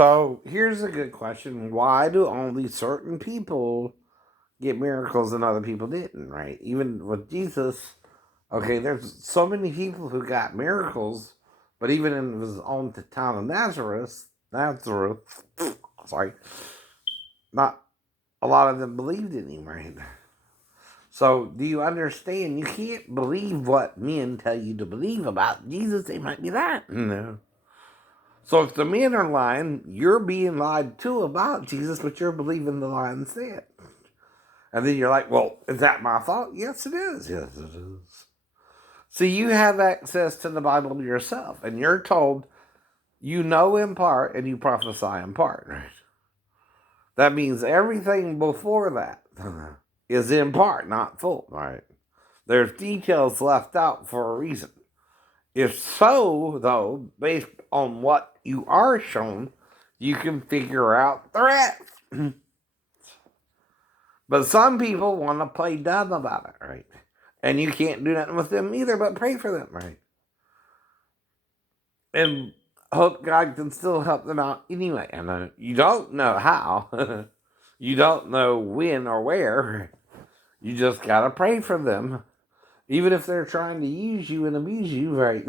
So here's a good question. Why do only certain people get miracles and other people didn't, right? Even with Jesus, okay, there's so many people who got miracles, but even in his own town of Nazareth, sorry, not a lot of them believed in him, right? So do you understand? You can't believe what men tell you to believe about Jesus. They might be lying. No. So if the men are lying, you're being lied to about Jesus, but you're believing the lie instead. And then you're like, well, is that my fault? Yes, it is. Yes, it is. So you have access to the Bible yourself, and you're told you know in part and you prophesy in part, right? That means everything before that is in part, not full, right? There's details left out for a reason. If so, though, based on what you are shown, you can figure out the rest. But some people want to play dumb about it, right? And you can't do nothing with them either but pray for them, right? And hope God can still help them out anyway. And you don't know how. You don't know when or where. You just got to pray for them. Even if they're trying to use you and abuse you, right?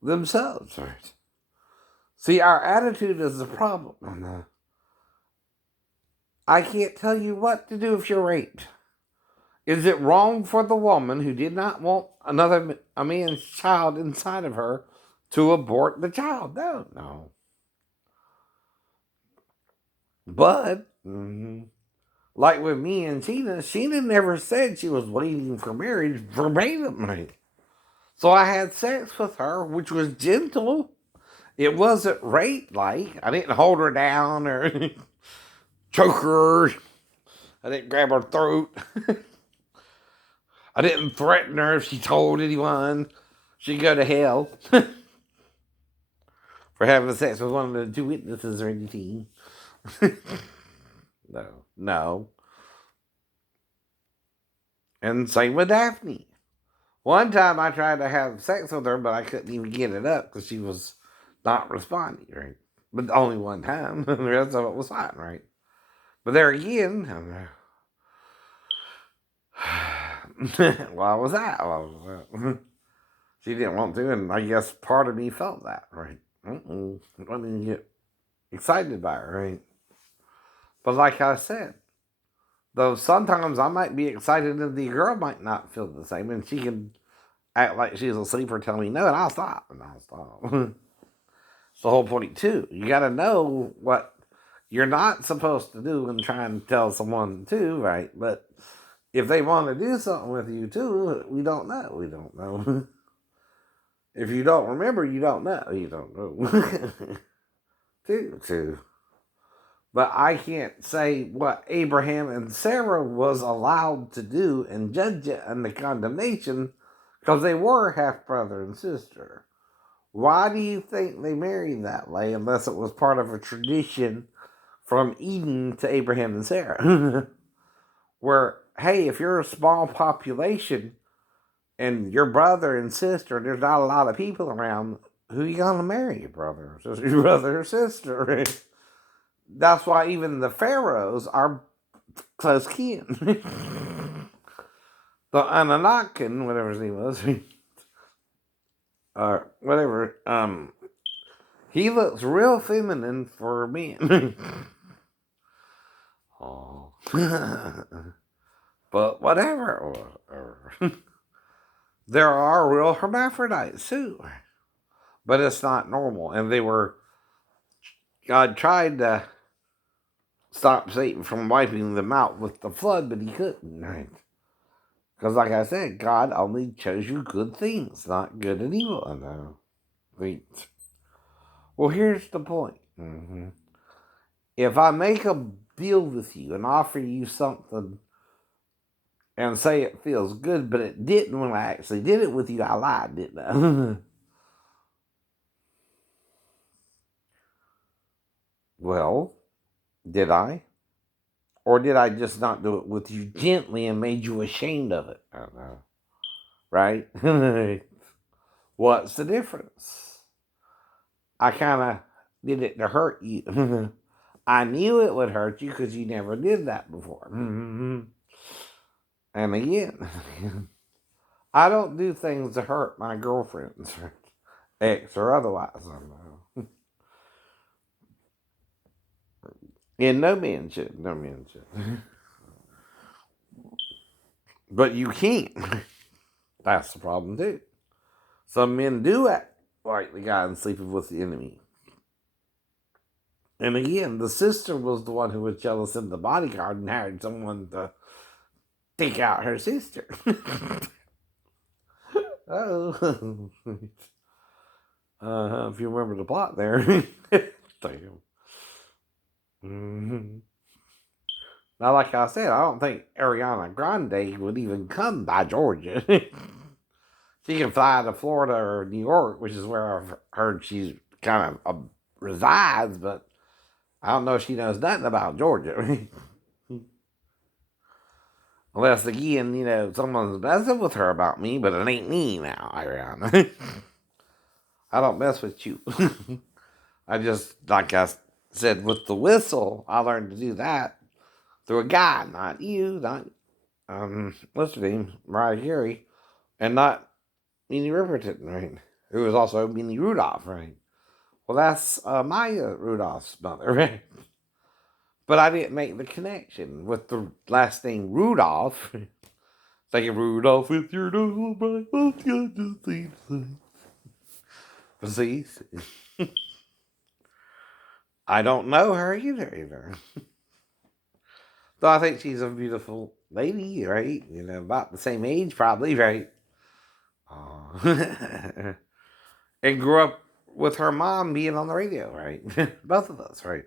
Themselves, right? See, our attitude is the problem. I can't tell you what to do if you're raped. Is it wrong for the woman who did not want a man's child inside of her to abort the child? No, no. But, like with me and Sheena never said she was waiting for marriage verbatim, right? So I had sex with her, which was gentle. It wasn't rape-like. I didn't hold her down or choke her. I didn't grab her throat. I didn't threaten her if she told anyone. She'd go to hell for having sex with one of the two witnesses or anything. No, no. And same with Daphne. One time I tried to have sex with her, but I couldn't even get it up because she was not responding, right? But only one time. The rest of it was fine, right? But there again, why was that? She didn't want to, and I guess part of me felt that, right? I didn't get excited by her, right? But like I said, though sometimes I might be excited and the girl might not feel the same, and she can act like she's asleep or tell me no, and I'll stop, It's the whole point too. You got to know what you're not supposed to do and try and tell someone to, right? But if they want to do something with you too, we don't know. We don't know. If you don't remember, you don't know. You don't know. Too. But I can't say what Abraham and Sarah was allowed to do and judge it and the condemnation because they were half brother and sister. Why do you think they married that way unless it was part of a tradition from Eden to Abraham and Sarah? Where, hey, if you're a small population and your brother and sister, there's not a lot of people around, who are you going to marry? Your brother or sister? Your brother or sister? That's why even the pharaohs are close kin. The Ananakin, whatever his name was, or whatever, he looks real feminine for men. Oh. But whatever. There are real hermaphrodites too. But it's not normal. And God tried to stop Satan from wiping them out with the flood, but he couldn't, right? Because like I said, God only chose you good things, not good and evil. I know. Wait. Well, here's the point. If I make a deal with you and offer you something and say it feels good, but it didn't when I actually did it with you, I lied, didn't I? Well, did I? Or did I just not do it with you gently and made you ashamed of it? I don't know. Right? What's the difference? I kind of did it to hurt you. I knew it would hurt you because you never did that before. And again, I don't do things to hurt my girlfriends, or ex, or otherwise. I don't know. And no man should. No man should. But you can't. That's the problem, too. Some men do act like the guy in Sleeping with the Enemy. And again, the sister was the one who was jealous in the bodyguard and hired someone to take out her sister. Oh. If you remember the plot there. Damn. Mm-hmm. Now, like I said, I don't think Ariana Grande would even come by Georgia. She can fly to Florida or New York, which is where I've heard she's kind of resides, but I don't know if she knows nothing about Georgia. Unless, again, someone's messing with her about me, but it ain't me now, Ariana. I don't mess with you. I just, like I said, with the whistle, I learned to do that through a guy, not you, not, what's her name, Mariah Carey, and not Minnie Riperton, right? Who was also Minnie Rudolph, right? Well, that's Maya Rudolph's mother, right? But I didn't make the connection with the last name Rudolph. Thinking Rudolph with your nose bright, what's got to see? I don't know her either. Though I think she's a beautiful lady, right? About the same age, probably, right? And grew up with her mom being on the radio, right? Both of us, right?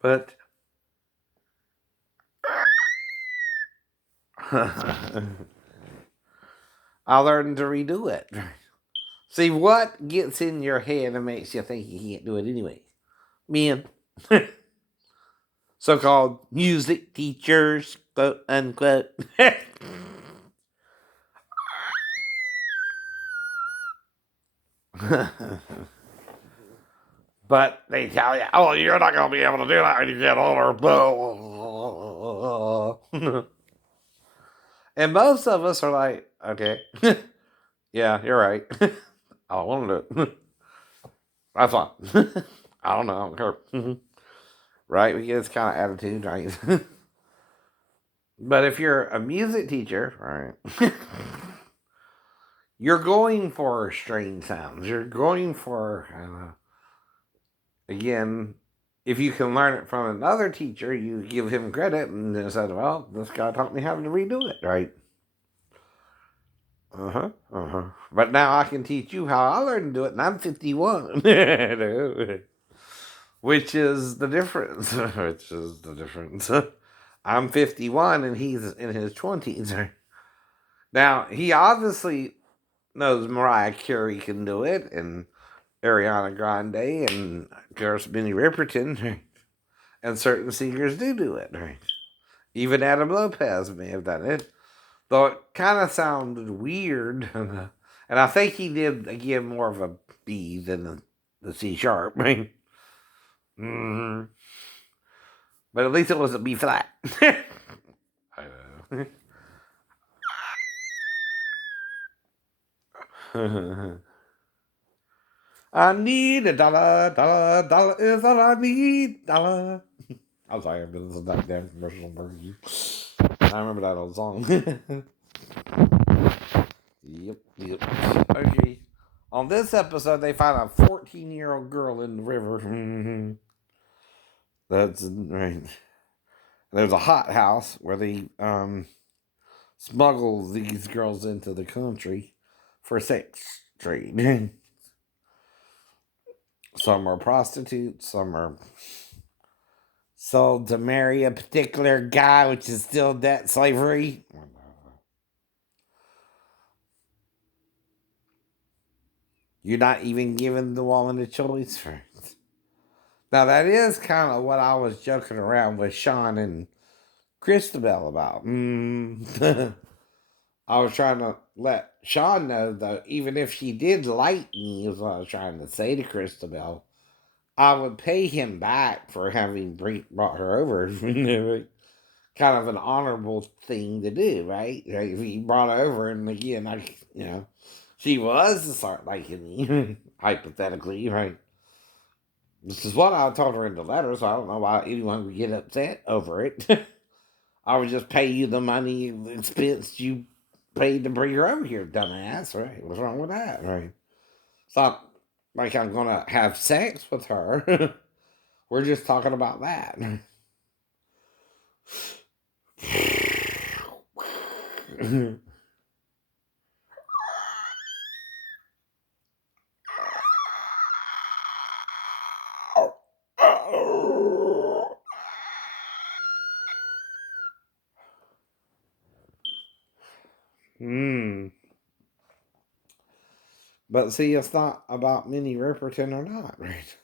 But I learned to redo it. See, what gets in your head and makes you think you can't do it anyway? Men. So-called music teachers, quote unquote. But they tell you, oh, you're not going to be able to do that when you get older. And most of us are like, okay, yeah, you're right. I don't want to do it. That's fine. I don't know. I don't care. Right? We get this kind of attitude, right? But if you're a music teacher, right, you're going for strange sounds. You're going for, again, if you can learn it from another teacher, you give him credit and then said, well, this guy taught me how to redo it, right? But now I can teach you how I learned to do it, and I'm 51. Which is the difference. I'm 51 and he's in his 20s. Now, he obviously knows Mariah Carey can do it, and Ariana Grande, and of course Minnie Riperton, and certain singers do it, right? Even Adam Lopez may have done it, though it kind of sounded weird, and I think he did, again, more of a B than the C sharp, right? Mm-hmm. But at least it was a B flat. I need $1 is all I need, dollar. I'm sorry, I've been listening to that damn commercial version. I remember that old song. Yep. Okay. On this episode, they find a 14-year-old girl in the river. That's right. There's a hot house where they smuggle these girls into the country for sex trade. Some are prostitutes, some are sold to marry a particular guy, which is still debt slavery. You're not even giving the woman a choice first. Now, that is kind of what I was joking around with Sean and Christabel about. I was trying to let Sean know, though, even if she did like me, is what I was trying to say to Christabel, I would pay him back for having brought her over. Kind of an honorable thing to do, right? Like, if he brought her over, and again, she was to start liking me, hypothetically, right? This is what I told her in the letter, so I don't know why anyone would get upset over it. I would just pay you the money, the expense you paid to bring her over here, dumbass, right? What's wrong with that, right? It's not like I'm gonna have sex with her. We're just talking about that. Hmm. But see, it's not about Minnie Riperton or not, right?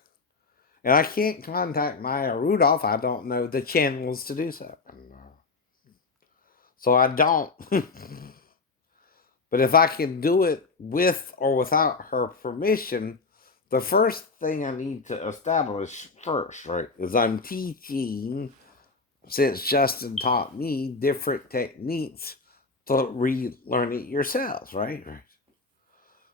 And I can't contact Maya Rudolph. I don't know the channels to do so. So I don't. But if I can do it with or without her permission, the first thing I need to establish first, right, is I'm teaching, since Justin taught me, different techniques to relearn it yourselves, right?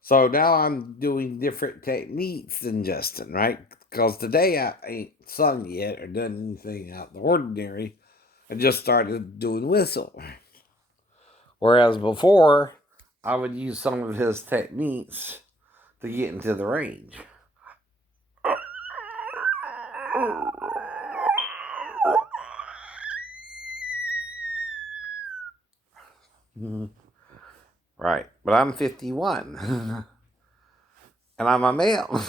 So now I'm doing different techniques than Justin, right? Because today I ain't sung yet or done anything out of the ordinary. I just started doing whistle. Whereas before, I would use some of his techniques to get into the range. Right. But I'm 51. And I'm a male.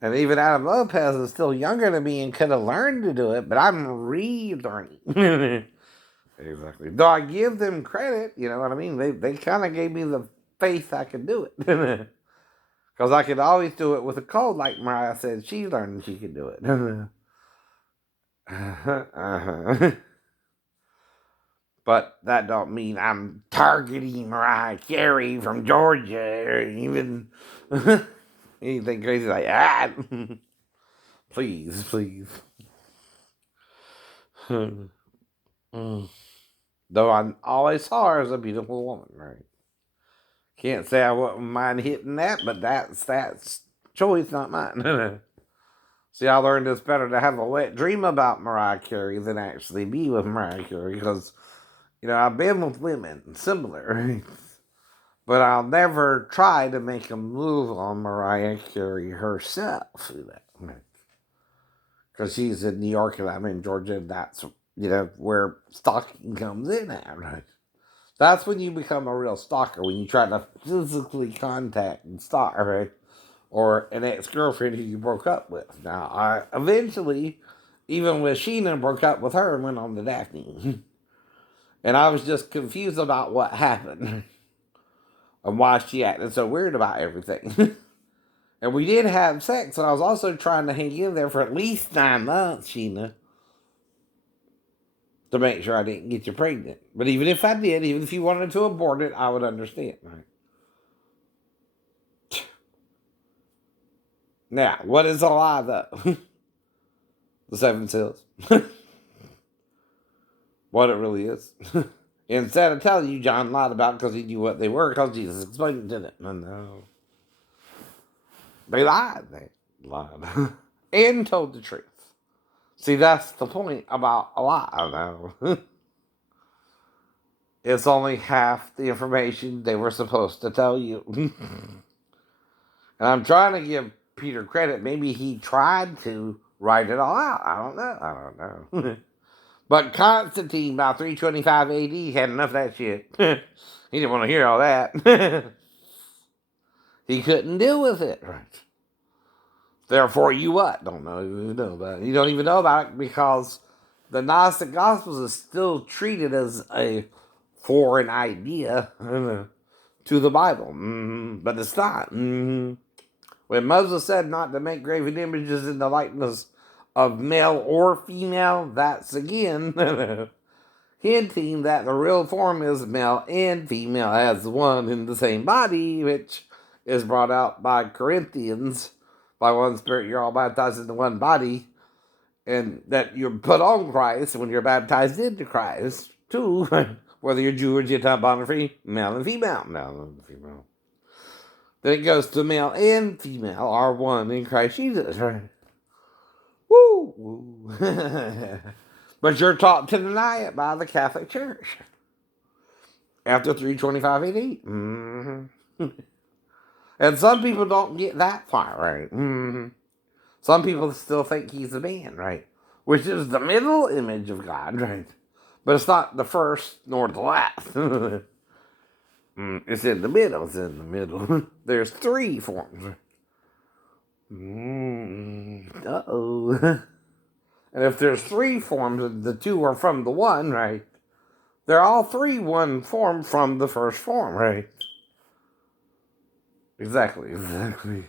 And even Adam Lopez is still younger than me and could have learned to do it, but I'm relearning. Exactly. Though I give them credit, you know what I mean? They kind of gave me the faith I could do it. Because I could always do it with a cold, like Mariah said she learned she could do it. Uh-huh. But that don't mean I'm targeting Mariah Carey from Georgia or even anything crazy like that. Please, please. Though I always saw her as a beautiful woman, right? Can't say I wouldn't mind hitting that, but that's choice, not mine. See, I learned it's better to have a wet dream about Mariah Carey than actually be with Mariah Carey because, I've been with women similar, right? But I'll never try to make a move on Mariah Carey herself. Because she's in New York and I'm in Georgia, and that's, where stalking comes in at, right? That's when you become a real stalker, when you try to physically contact and stalk, right? Or an ex-girlfriend who you broke up with. Now, I eventually, even with Sheena, broke up with her and went on to Daphne. And I was just confused about what happened and why she acted so weird about everything. And we did have sex, and I was also trying to hang in there for at least 9 months, Sheena, to make sure I didn't get you pregnant. But even if I did, even if you wanted to abort it, I would understand. Right? Now, what is a lie, though? The 7 seals. What it really is. Instead of telling you, John lied about it because he knew what they were, because Jesus explained it, didn't it? No. They lied. They lied. And told the truth. See, that's the point about a lie, though. It's only half the information they were supposed to tell you. And I'm trying to give Peter credit. Maybe he tried to write it all out. I don't know. But Constantine, about 325 AD, had enough of that shit. He didn't want to hear all that. He couldn't deal with it. Right. Therefore, you what? Don't know. You know about it. You don't even know about it because the Gnostic Gospels is still treated as a foreign idea to the Bible. But it's not. When Moses said not to make graven images in the likeness of male or female, that's again hinting that the real form is male and female as one in the same body, which is brought out by Corinthians by one Spirit you're all baptized into one body, and that you're put on Christ when you're baptized into Christ, too, whether you're Jew or Gentile, bond or free, male and female. Male and female. Then it goes to male and female are one in Christ Jesus, right? Woo! Woo. But you're taught to deny it by the Catholic Church after 325 AD. Mm-hmm. And some people don't get that far, right? Mm-hmm. Some people still think he's a man, right? Which is the middle image of God, right? But it's not the first nor the last. It's in the middle. It's in the middle. There's three forms. Uh-oh. And if there's three forms, and the two are from the one, right? They're all three one form from the first form, right? Exactly. And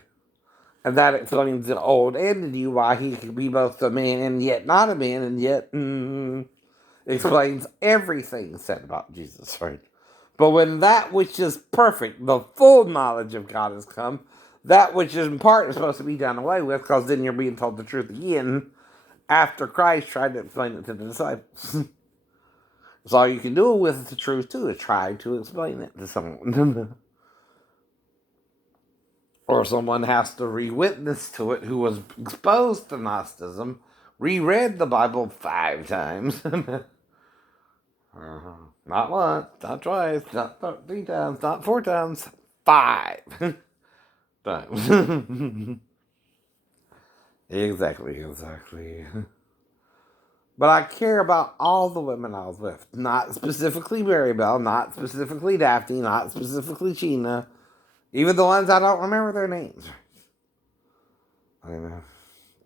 that explains the old and the new, why he could be both a man and yet not a man, and yet explains everything said about Jesus, right? But when that which is perfect, the full knowledge of God has come, that which is in part is supposed to be done away with, because then you're being told the truth again after Christ tried to explain it to the disciples. So all you can do with the truth, too, is try to explain it to someone. Or someone has to re-witness to it who was exposed to Gnosticism, reread the Bible 5 times. Not once, not twice, not 3 times, not 4 times, 5 times. Exactly. But I care about all the women I was with. Not specifically Mary Bell, not specifically Daphne, not specifically Sheena. Even the ones I don't remember their names. I know.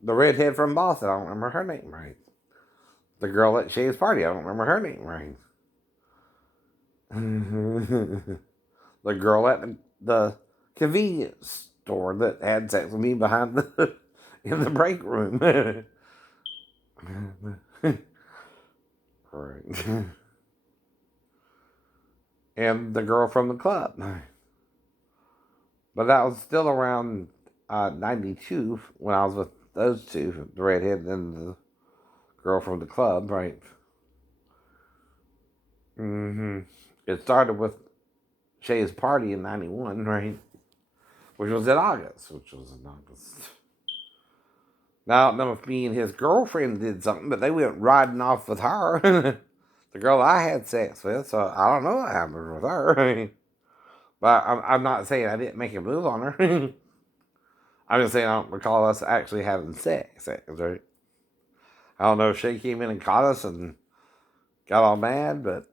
The redhead from Boston, I don't remember her name right. The girl at Shay's party, I don't remember her name right. The girl at the convenience store that had sex with me behind the in the break room. Right. And the girl from the club. But that was still around 92 when I was with those two, the redhead and the girl from the club, right? It started with Shay's party in 91, right? Which was in August. Now, I don't know if me and his girlfriend did something, but they went riding off with her. The girl I had sex with, so I don't know what happened with her. But I'm not saying I didn't make a move on her. I'm just saying I don't recall us actually having sex, right? I don't know if Shay came in and caught us and got all mad, but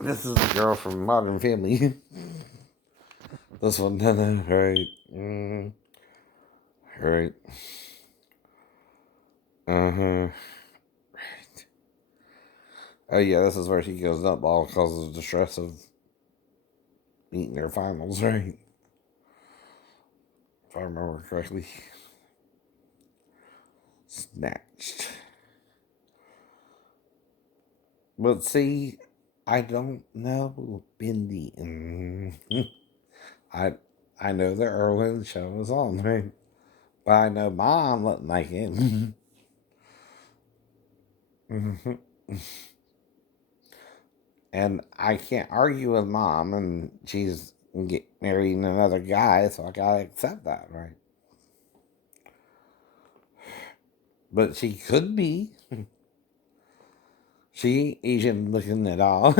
this is the girl from Modern Family. This one, right? Right. Right. Oh yeah, this is where she goes nutball because of the stress of eating her finals, right? If I remember correctly. Snatched. But see, I don't know Bindi. I know the Irwin show was on, right? But I know Mom looked like it. And I can't argue with Mom, and she's marrying another guy, so I gotta accept that, right? But she could be. She ain't Asian looking at all.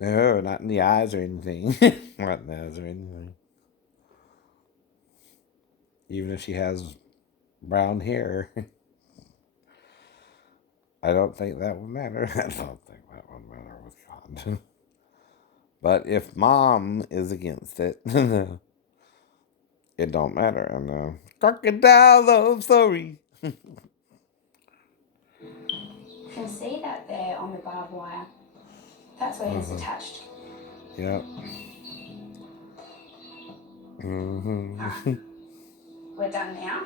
No, not in the eyes or anything. Not in the eyes or anything. Even if she has brown hair. I don't think that would matter. I don't think that would matter with God. But if Mom is against it, it don't matter. And crocodile love story. You can see that there on the barbed wire. That's where it's attached. Yep. We're done now.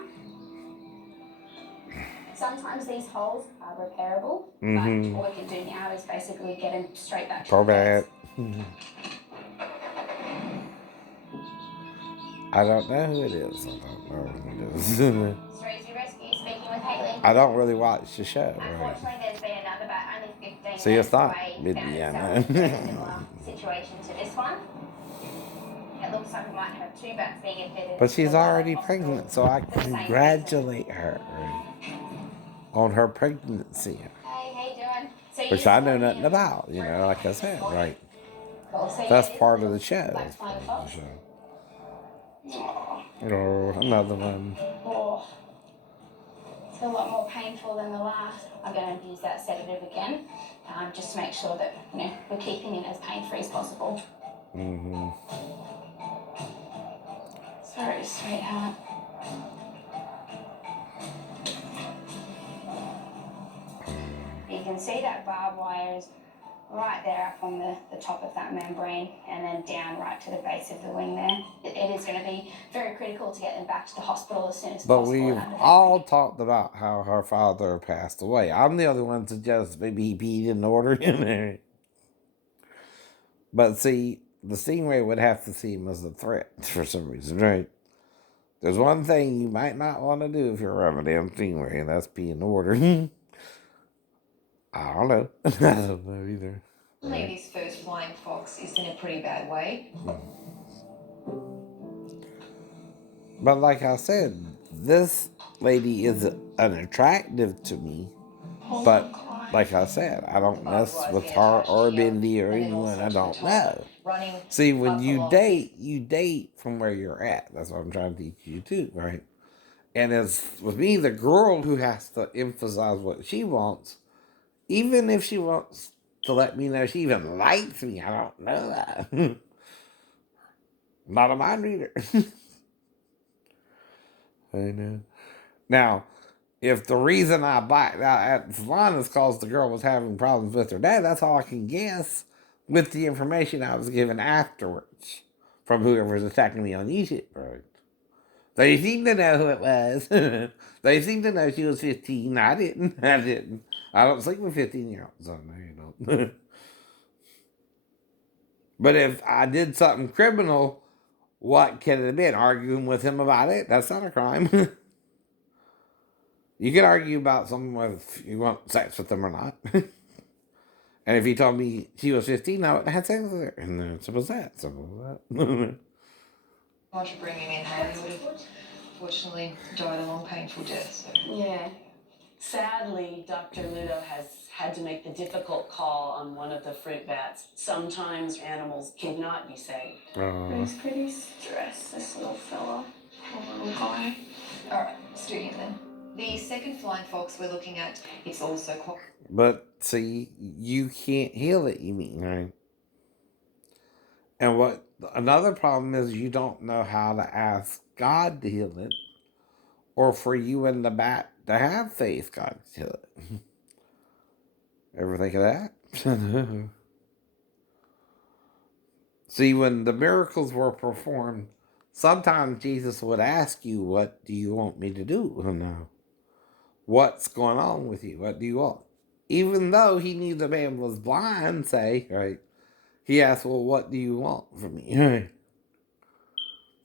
Sometimes these holes are repairable, but all we can do now is basically get them straight back to the beds. I don't know who it is. I don't know who it is. Strazy Rescue speaking with Haley. I don't really watch the show. Unfortunately, Right? there's been another bat only 15 See, minutes it's not away. Found Indiana. itself in a similar situation to this one. It looks like we might have 2 bats being admitted. But to she's the local already hospital pregnant, so I for the same congratulate her on her pregnancy, reason. Hey, how you doing? So you which just I know called nothing in about. for a Like I case this said, morning? right? Cool. So That's yeah, part this of the is a show. black That's flying part of fox. the show. Oh, Oh, another one. oh, it's a lot more painful than the last. I'm going to use that sedative again, just to make sure that we're keeping it as pain-free as possible. Mm-hmm. Sorry, sweetheart. You can see that barbed wire is right there up on the top of that membrane and then down right to the base of the wing there. It is going to be very critical to get them back to the hospital as soon as But possible. we've all talked about how her father passed away. I'm the other one to suggest maybe he didn't order him there. But see, the stingray would have to see him as a threat for some reason, right? There's one thing you might not want to do if you're around a damn stingray, and that's be in order. I don't know. I don't know either. I think this first flying fox is in a pretty bad way. But like I said, this lady is unattractive to me. But like I said, I don't mess with her or Bindi or anyone I don't know. See, when you date from where you're at. That's what I'm trying to teach you too, right? And it's with me, the girl who has to emphasize what she wants, even if she wants to let me know she even likes me, I don't know that. Not a mind reader. I know. Now, if the reason I bite out at the salon is because the girl was having problems with her dad, that's all I can guess with the information I was given afterwards from whoever was attacking me on YouTube. Right? They seem to know who it was. They seem to know she was 15. I didn't. I don't sleep with 15-year-olds. So no, you don't. But if I did something criminal, what could it have been? Arguing with him about it? That's not a crime. You can argue about someone if you want sex with them or not. And if he told me she was 15, I would have had sex with her. And then simple as that. Simple as that. Why don't you bring him in, Haley? Would have fortunately died a long, painful death. So. Yeah. Sadly, Dr. Ludo has had to make the difficult call on one of the fruit bats. Sometimes animals cannot be saved. He's pretty stressed, this little fella. Poor little guy. Alright, let's do him then. The second flying fox we're looking at, it's also quite... But see, you can't heal it, you mean, right? And what another problem is you don't know how to ask God to heal it, or for you and the bat to have faith God to heal it. Ever think of that? See, when the miracles were performed, sometimes Jesus would ask you, "What do you want me to do?" No. What's going on with you? What do you want? Even though he knew the man was blind, say, right? He asked, "Well, what do you want from me?"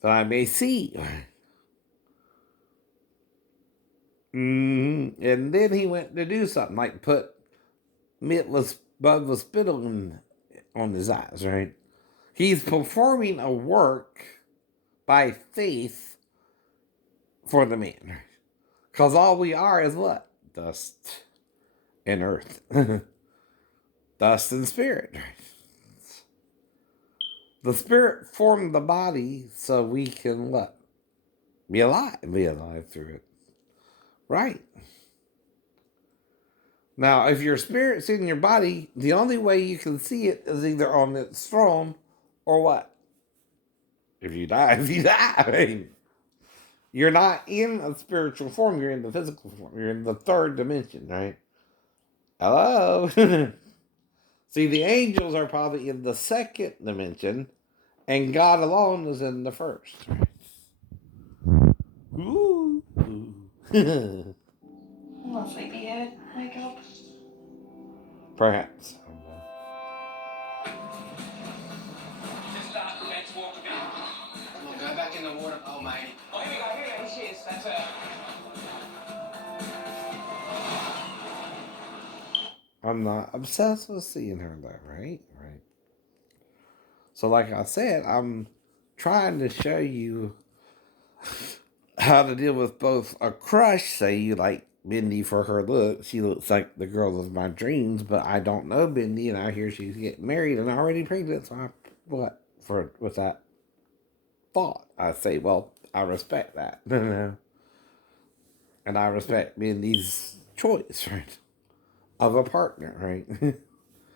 That I may see. And then he went to do something like put Bud was spittle on his eyes, right? He's performing a work by faith for the man. Because all we are is what? Dust and earth. Dust and spirit. The spirit formed the body so we can what? Be alive. Be alive through it. Right. Now, if your spirit's in your body, the only way you can see it is either on its throne or what? If you die, you die. You're not in a spiritual form, you're in the physical form. You're in the third dimension, right? Hello? See, the angels are probably in the second dimension, and God alone is in the first. Ooh. Lovely beard, makeup. Perhaps. We'll go back in the water. I'm not obsessed with seeing her though, right? Right. So like I said, I'm trying to show you how to deal with both a crush, say you like Bindi for her look. She looks like the girl of my dreams, but I don't know Bindi, and I hear she's getting married and already pregnant. So I, what for with that thought, I say, well, I respect that, and I respect Bindi's choice, right, of a partner, right?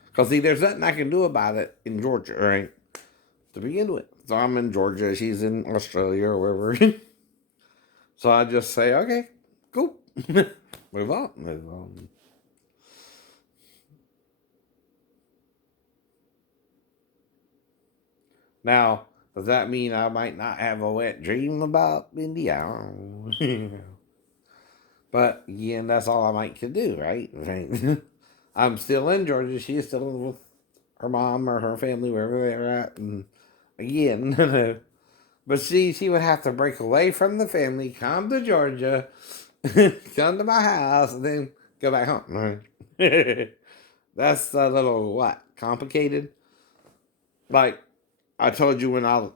Because see, there's nothing I can do about it in Georgia, right? To begin with, so I'm in Georgia, she's in Australia or wherever. So I just say, okay, cool. Move on, move on. Now, does that mean I might not have a wet dream about Indy? I don't know. But again, that's all I might can do, right? I'm still in Georgia. She's still with her mom or her family, wherever they're at. And again, but she would have to break away from the family, come to Georgia, come to my house, and then go back home. Right? That's a little what? Complicated? Like I told you when I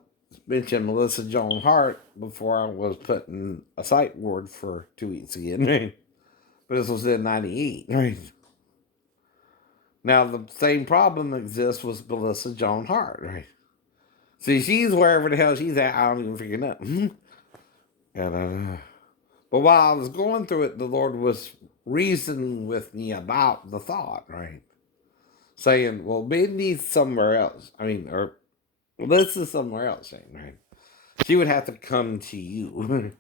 mentioned Melissa Joan Hart before I was putting a psych ward for 2 weeks again. Right? But this was in 98. Right? Now the same problem exists with Melissa Joan Hart, right? See, she's wherever the hell she's at, I don't even freaking know. And but while I was going through it, the Lord was reasoning with me about the thought, right? Saying, well, Mindy's somewhere else. I mean, or this is somewhere else, right? She would have to come to you.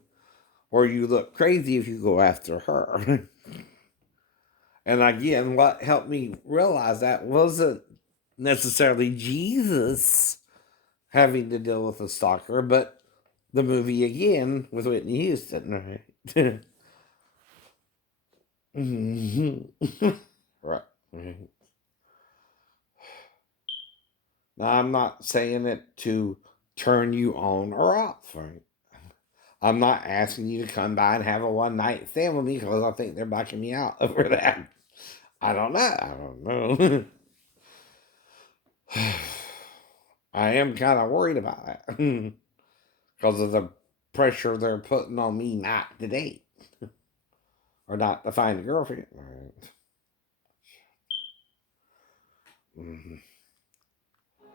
Or you look crazy if you go after her. And again, what helped me realize that wasn't necessarily Jesus having to deal with a stalker, but the movie again with Whitney Houston, right? Right. Now, I'm not saying it to turn you on or off, right? I'm not asking you to come by and have a one night stand with me because I think they're backing me out over that. I don't know. I don't know. I am kind of worried about that because of the pressure they're putting on me not to date or not to find a girlfriend. Right. Mm-hmm.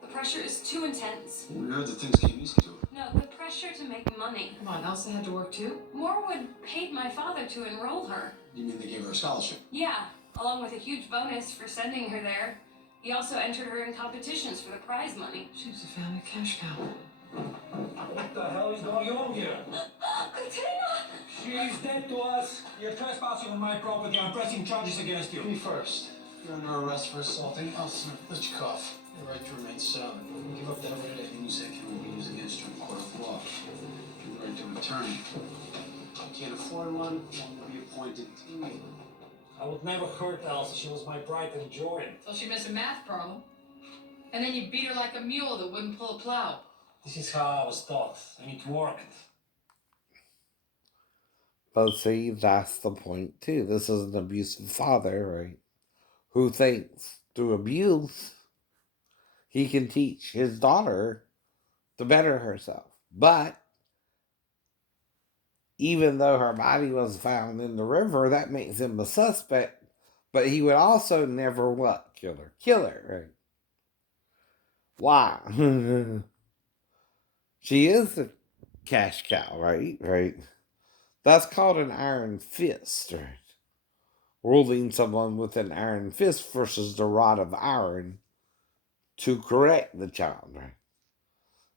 The pressure is too intense. We heard that things came easy to her. No, the pressure to make money. Come on, Elsa had to work too? Morwood paid my father to enroll her. You mean they gave her a scholarship? Yeah, along with a huge bonus for sending her there. He also entered her in competitions for the prize money. She was a family cash cow. What the hell is going on here? Katrina! She's dead to us. You're trespassing on my property. I'm pressing charges against you. Me first. You're under arrest for assaulting Elsa Lichkov. Your right to remain silent. Give up that right to music and will be used against you in court of law. Your right to an attorney. You can't afford one, one will be appointed to you. I would never hurt Elsa. She was my pride and joy. So she missed a math problem. And then you beat her like a mule that wouldn't pull a plow. This is how I was taught, and it worked. But see, that's the point too. This is an abusive father, right? Who thinks through abuse he can teach his daughter to better herself. But even though her body was found in the river, that makes him a suspect. But he would also never what? Kill her. Kill her, right? Why? She is a cash cow, right? Right. That's called an iron fist, right? Ruling someone with an iron fist versus the rod of iron to correct the child, right?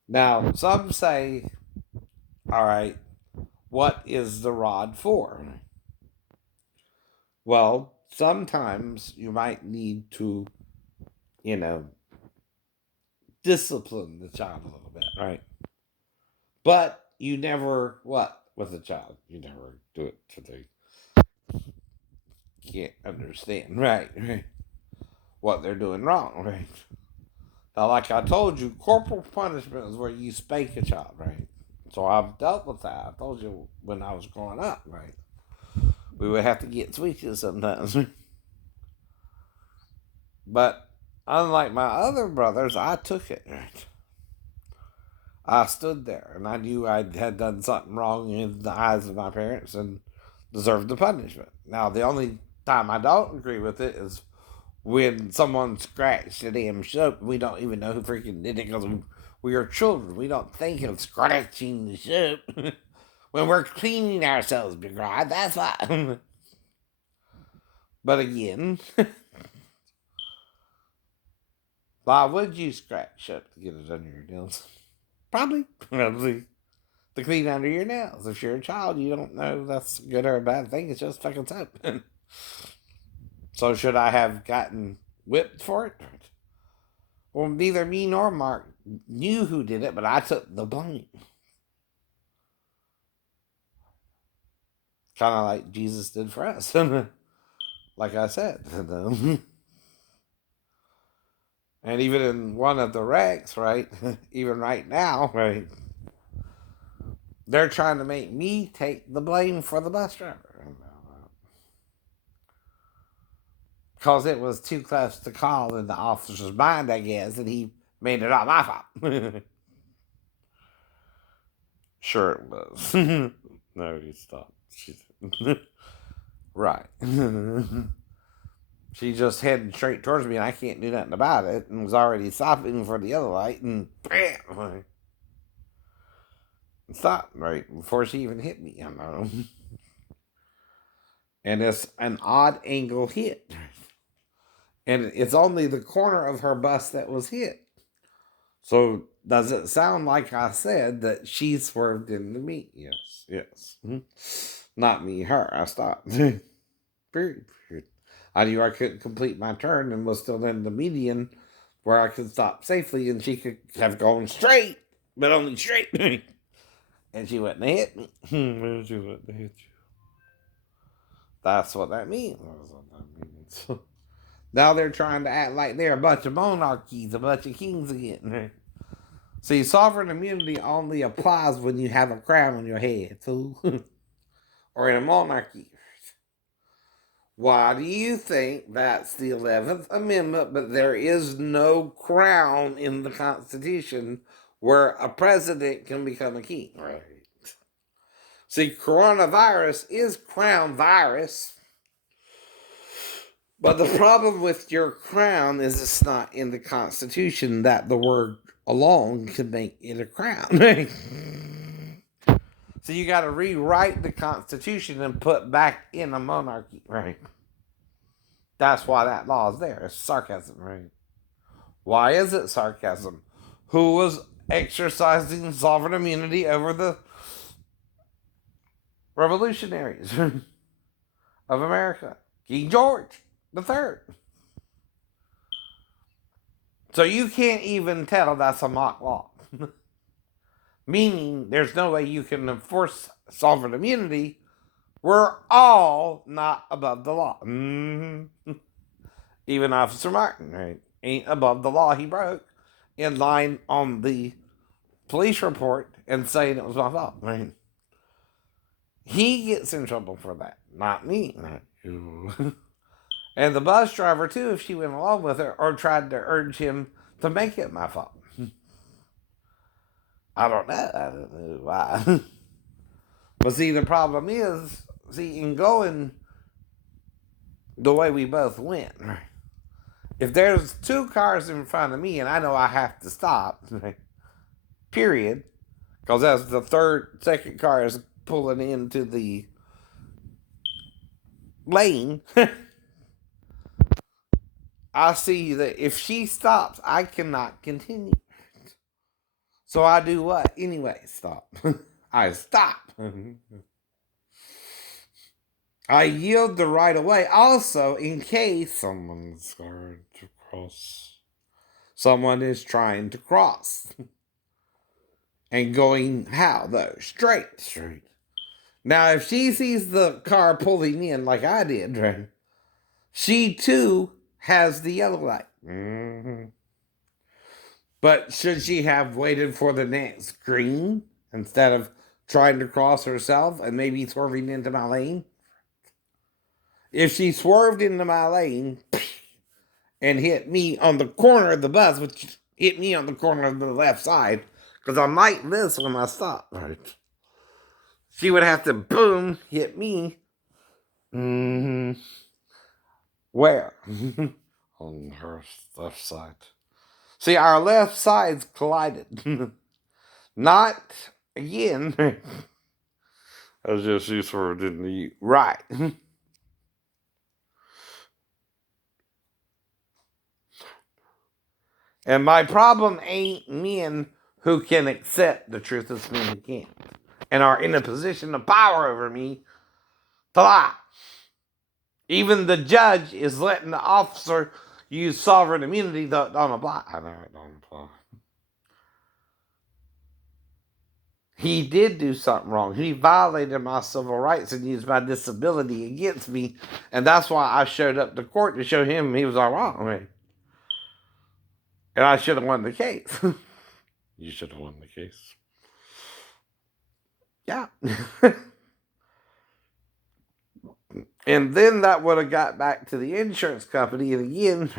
Now, some say, all right, what is the rod for? Well, sometimes you might need to, discipline the child a little bit, right? But you never, what, with a child? You never do it to the can't understand, right? What they're doing wrong, right? Now, like I told you, corporal punishment is where you spank a child, right? So I've dealt with that. I told you when I was growing up, right? We would have to get switches sometimes. But unlike my other brothers, I took it. Right? I stood there, and I knew I had done something wrong in the eyes of my parents and deserved the punishment. Now, the only time I don't agree with it is when someone scratched the damn soap. We don't even know who freaking did it because we are children. We don't think of scratching the soap when we're cleaning ourselves, Big Rod. That's why. But again, why would you scratch soap to get it under your nails? Probably to clean under your nails. If you're a child, you don't know that's a good or a bad thing. It's just fucking soap. So should I have gotten whipped for it? Well, neither me nor Mark knew who did it, but I took the blame. Kind of like Jesus did for us. Like I said. And even in one of the wrecks, right? Even right now, right? They're trying to make me take the blame for the bus driver. Because it was too close to call in the officer's mind, I guess, and he made it all my fault. Sure it was. No, he stopped. Right. She just headed straight towards me, and I can't do nothing about it, and was already stopping for the other light, and bam! Stopped right before she even hit me. I know. And it's an odd angle hit. And it's only the corner of her bus that was hit. So does it sound like I said that she swerved into me? Yes, yes. Not me, her. I stopped. Period. I knew I couldn't complete my turn and was still in the median where I could stop safely and she could have gone straight, but only straight. And she wouldn't have hit me. She wouldn't have hit you. That's what that means. That's what that means. Now they're trying to act like they're a bunch of monarchies, a bunch of kings again. See, sovereign immunity only applies when you have a crown on your head, fool. Or in a monarchy. Why do you think that's the 11th Amendment, but there is no crown in the Constitution where a president can become a king? Right. See, coronavirus is crown virus. But the problem with your crown is it's not in the Constitution that the word alone can make it a crown. So you got to rewrite the Constitution and put back in a monarchy, right? That's why that law is there. It's sarcasm, right? Why is it sarcasm? Who was exercising sovereign immunity over the revolutionaries of America? King George III. So you can't even tell that's a mock law. Meaning there's no way you can enforce sovereign immunity. We're all not above the law. Mm-hmm. Even Officer Martin, right, ain't above the law he broke in line on the police report and saying it was my fault. Right? He gets in trouble for that, not me. Right? And the bus driver too, if she went along with it or tried to urge him to make it my fault. I don't know why. But see, the problem is, in going the way we both went, if there's two cars in front of me and I know I have to stop, period, because as the second car is pulling into the lane, I see that if she stops, I cannot continue. So I do what? Anyway, stop. I stop. I yield the right of way also in case someone's going to cross. Someone is trying to cross. And going how though? Straight. Now if she sees the car pulling in like I did, right, she too has the yellow light. Mm-hmm. But should she have waited for the next green instead of trying to cross herself and maybe swerving into my lane? If she swerved into my lane and hit me on the corner of the bus, which hit me on the corner of the left side, because I'm like this when I stop. Right? She would have to boom hit me. Where? On her left side. See, our left sides collided. Not again. I was just used for it, didn't you? Right. And my problem ain't men who can accept the truth, it's men who can't. And are in a position of power over me to lie. Even the judge is letting the officer use sovereign immunity that don't apply. I know it don't apply. He did do something wrong. He violated my civil rights and used my disability against me. And that's why I showed up to court to show him he was all wrong with me. And I should have won the case. You should have won the case. Yeah. And then that would have got back to the insurance company. And again,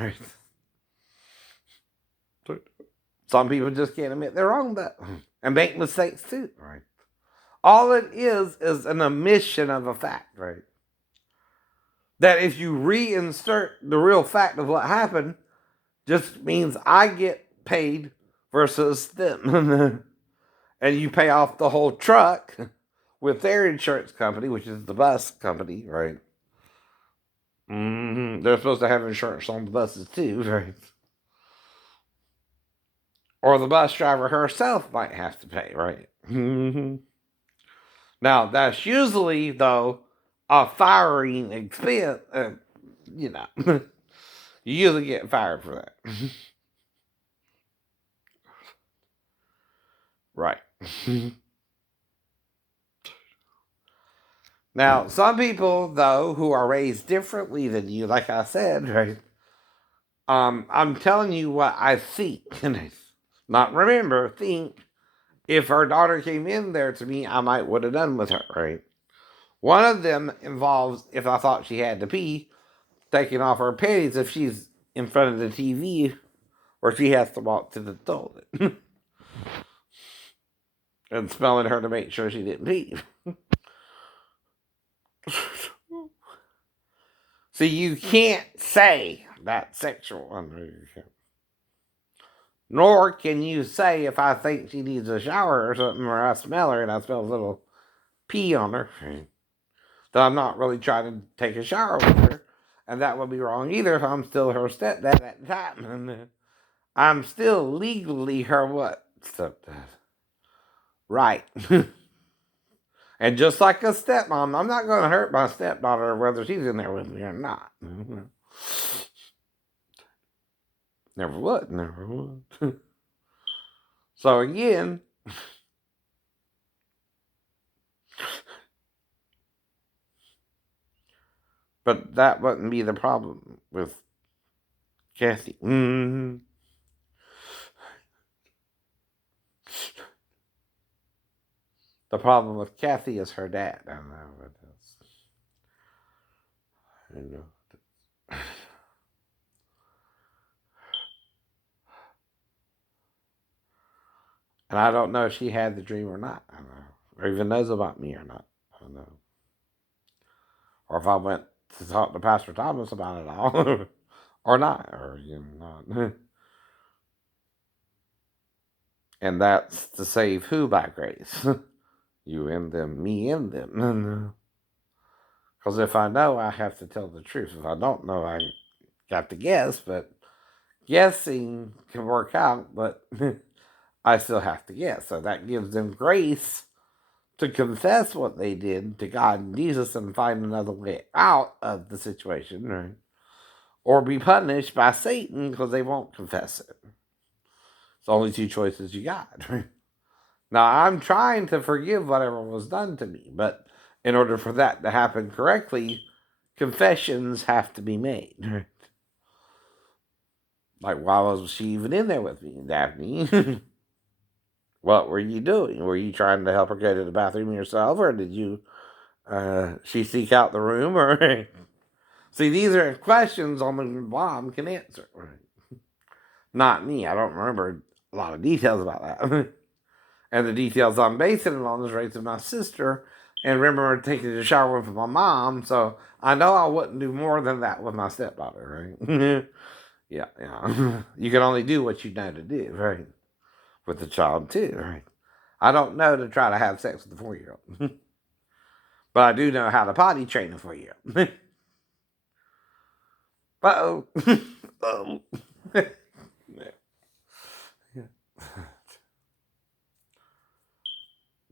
some people just can't admit they're wrong that and make mistakes too. Right. All it is an omission of a fact, right? That if you reinsert the real fact of what happened, just means I get paid versus them. And you pay off the whole truck with their insurance company, which is the bus company, right? They're supposed to have insurance on the buses too, right? Or the bus driver herself might have to pay, right? Now, that's usually, though, a firing expense. You know, you usually get fired for that. Right. Now, some people, though, who are raised differently than you, like I said, right? I'm telling you what I think. Not remember, think. If her daughter came in there to me, I might would have done with her, right? One of them involves, if I thought she had to pee, taking off her panties if she's in front of the TV or she has to walk to the toilet. And smelling her to make sure she didn't pee. See, you can't say that's sexual. Nor can you say if I think she needs a shower or something, or I smell her and I smell a little pee on her, that I'm not really trying to take a shower with her. And that would be wrong either if I'm still her stepdad at the time. And I'm still legally her what? Stepdad. Right. And just like a stepmom, I'm not going to hurt my stepdaughter whether she's in there with me or not. Never would, never would. So again, but that wouldn't be the problem with Kathy. The problem with Kathy is her dad. I don't know what else. I know. And I don't know if she had the dream or not. I don't know. Or even knows about me or not. I don't know. Or if I went to talk to Pastor Thomas about it all. Or not. Or, not. And that's to save who by grace? You and them, me and them. Because if I know, I have to tell the truth. If I don't know, I got to guess. But guessing can work out, but I still have to guess. So that gives them grace to confess what they did to God and Jesus and find another way out of the situation, right? Or be punished by Satan because they won't confess it. It's only two choices you got, right? Now, I'm trying to forgive whatever was done to me, but in order for that to happen correctly, confessions have to be made, right? Like, why was she even in there with me, Daphne? What were you doing? Were you trying to help her go to the bathroom yourself, or did you, she seek out the room, or... See, these are questions only mom can answer. Not me. I don't remember a lot of details about that. And the details I'm basing it on is raising my sister and remember taking a shower with my mom. So I know I wouldn't do more than that with my stepdaughter, right? Yeah. You can only do what you know to do, right? With the child, too, right? I don't know to try to have sex with a 4-year-old. But I do know how to potty train a 4-year-old. Uh-oh. Oh.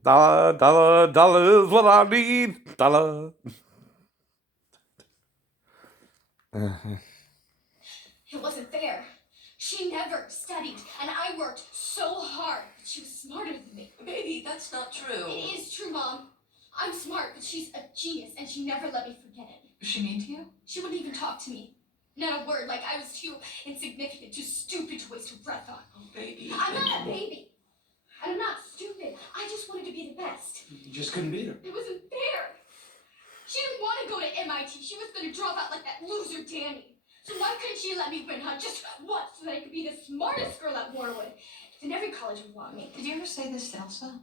Dollar is what I need. Dollar. It wasn't fair. She never studied, and I worked so hard. She was smarter than me. Baby, that's not true. It is true, Mom. I'm smart, but she's a genius, and she never let me forget it. Was she mean to you? She wouldn't even talk to me. Not a word, like I was too insignificant, too stupid to waste her breath on. Oh, baby. I'm not a baby. And I'm not stupid. I just wanted to be the best. You just couldn't beat her. It wasn't fair. She didn't want to go to MIT. She was going to drop out like that loser Danny. So why couldn't she let me win, huh? Just once, so that I could be the smartest girl at Warwood. Then every college would want me. Did you ever say this to Elsa?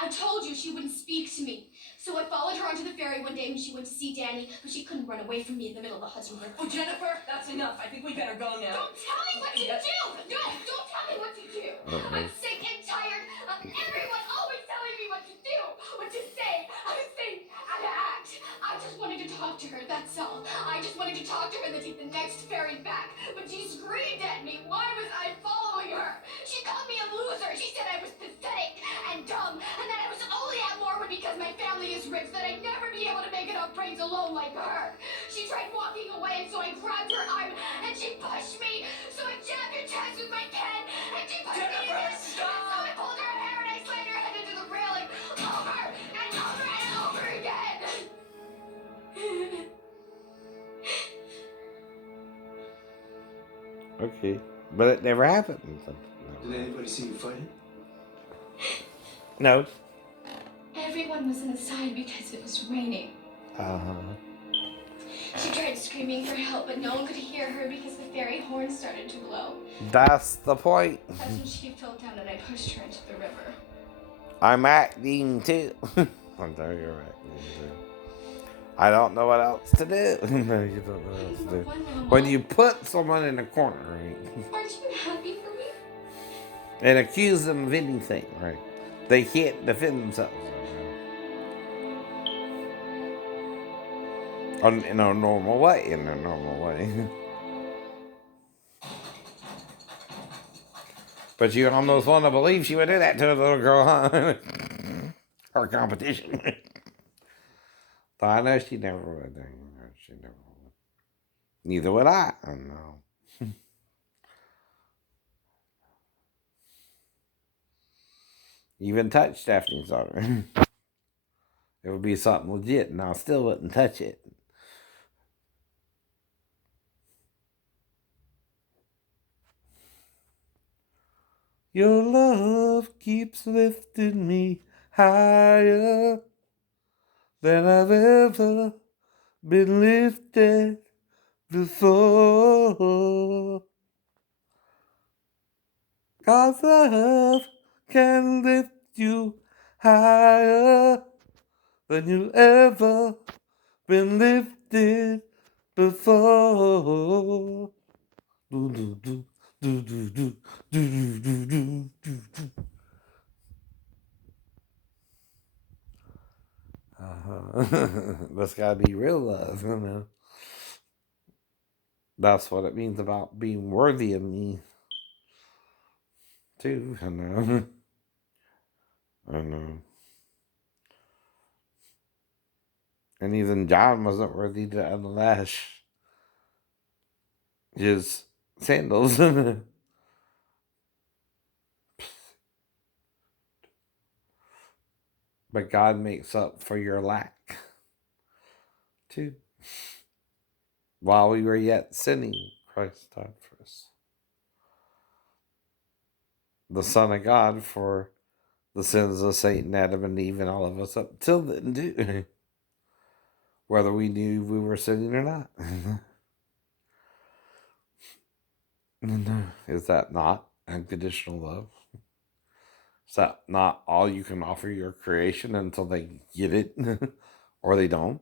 I told you she wouldn't speak to me. So I followed her onto the ferry one day when she went to see Danny, but she couldn't run away from me in the middle of the Hudson River. Oh, Jennifer, that's enough. I think we better go now. Don't tell me what to do! No, don't tell me what to do! I'm sick and tired of everyone always telling me what to do, what to say, how to think, how to act. I just wanted to talk to her, that's all. I just wanted to talk to her and then take the next ferry back. But she screamed at me. Why was I following her? She called me a loser. She said I was pathetic and dumb, and that I was only at Morwood because my family is rich, that I'd never be able to make enough brains alone like her. She tried walking away, and so I grabbed her arm, and she pushed me. So I jabbed her chest with my pen, and she pushed me again. Stop! So I pulled her hair, and I slammed her head into the railing, over and over and over again. Okay. But it never happened. Did anybody see you fighting? No. Everyone was inside because it was raining. Uh-huh. She tried screaming for help, but no one could hear her because the ferry horn started to blow. That's the point. That's when she fell down and I pushed her into the river. I'm acting too. I'm sorry, you're acting too. I don't know what else to do. No, you don't know what else to do. When you put someone in a corner, right? Aren't you happy for me? And accuse them of anything, right? They can't defend themselves. In a normal way. But you almost want to believe she would do that to a little girl, huh? Or competition. But I know she never would. She never would. Neither would I. I know. Even touch Daphne's daughter. It would be something legit, and I still wouldn't touch it. Your love keeps lifting me higher than I've ever been lifted before. 'Cause love can lift you higher than you've ever been lifted before. Do, do, do, do, do, do, do, do, do, do, do. That's gotta be real love, you know. That's what it means about being worthy of me, too, you know. I know. And even John wasn't worthy to unlash his sandals. But God makes up for your lack, too. While we were yet sinning, Christ died for us. The Son of God for the sins of Satan, Adam, and Eve, and all of us up till then, too. whether we knew we were sinning or not. Is that not unconditional love? Is that not all you can offer your creation until they get it or they don't?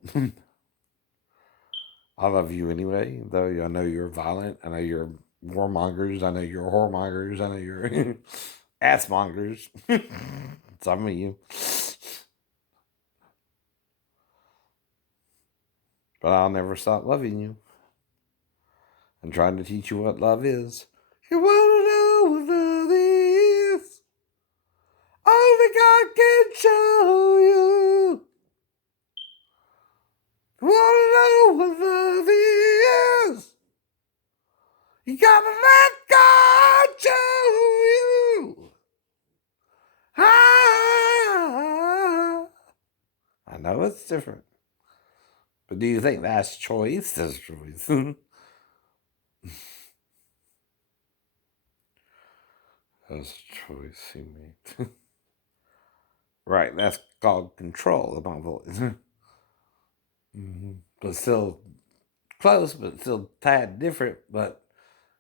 I love you anyway, though I know you're violent. I know you're warmongers. I know you're whoremongers. I know you're assmongers. Some of you. But I'll never stop loving you and trying to teach you what love is. You want to know what love is? Only God can show you. You want to know what love is? You gotta let God show you. Ah, I know it's different. But do you think that's choice? That's choice. That's a choice he made. Right, that's called control of my voice. But still close, but still tad different. But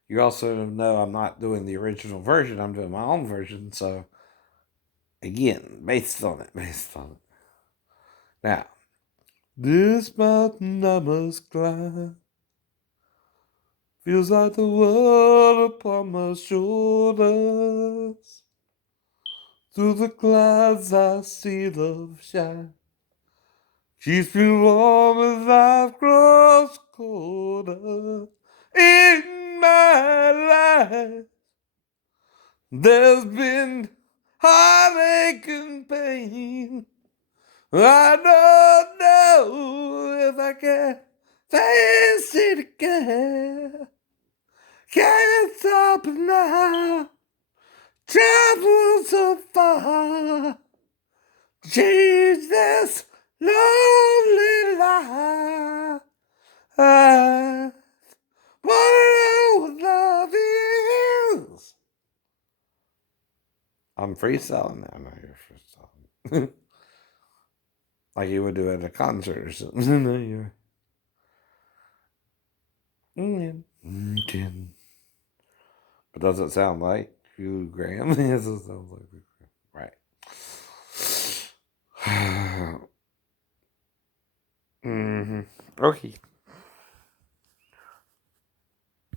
you also know I'm not doing the original version, I'm doing my own version. So, again, based on it. Now, this mountain I must climb feels like the world upon my shoulders. Through the clouds I see love shine. Keeps me warm as life grows colder. In my life, there's been heartache and pain. I don't know if I can face it again. Can't stop now. Travel so far. Change this lonely life. I wanna know what love is. I'm freestyling now. I know you're freestyling. Like you would do at a concert or something. No, you're. But does it sound like Hugh Graham? Yes, it sounds like Hugh Graham. Right. Okay.